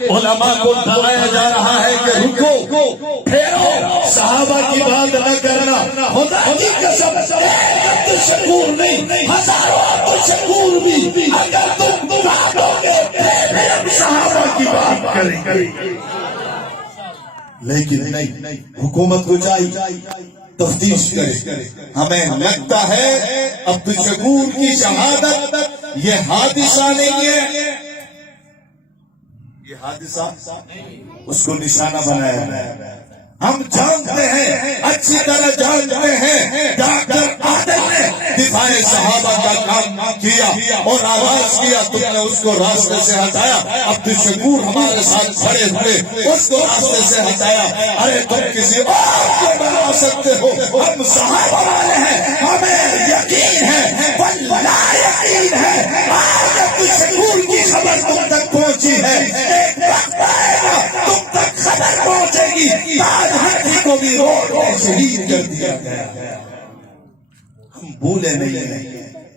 علماء کو ڈرایا جا رہا ہے کہ رکو، پھیرو، صحابہ کی بات نہ کرنا، خدا کی قسم عبدالشکور نہیں، ہزاروں عبدالشکور بھی اگر تم دو گے پھر صحابہ کی بات کریں گے، لیکن نہیں، حکومت کو چاہیے تفتیش کرے۔ ہمیں لگتا ہے عبدالشکور کی شہادت یہ حادثہ نہیں ہے، یہ حادثہ اس کو نشانہ بنایا ہے۔ ہم جانتے ہیں، اچھی طرح جانتے ہیں، ڈاکٹر عادل نے دفاع صحابہ کا کام کیا اور آواز کیا، تم نے اس کو راستے سے ہٹایا، عبدالشکور ہمارے ساتھ کھڑے ہوئے، اس کو راستے سے ہٹایا۔ ارے تم کسی اور کو بنا سکتے ہو، ہم صحابہ والے ہیں، ہمیں یقین ہے، واللہ یقین ہے، آج عبدالشکور کی خبر تم تک پہنچی ہے، ایک وقت آئے گا تم تک خبر پہنچے گی، تاج ہاتھی کو بھی روڈ پہ شہید کر دیا گیا۔ ہم بھولے نہیں ہیں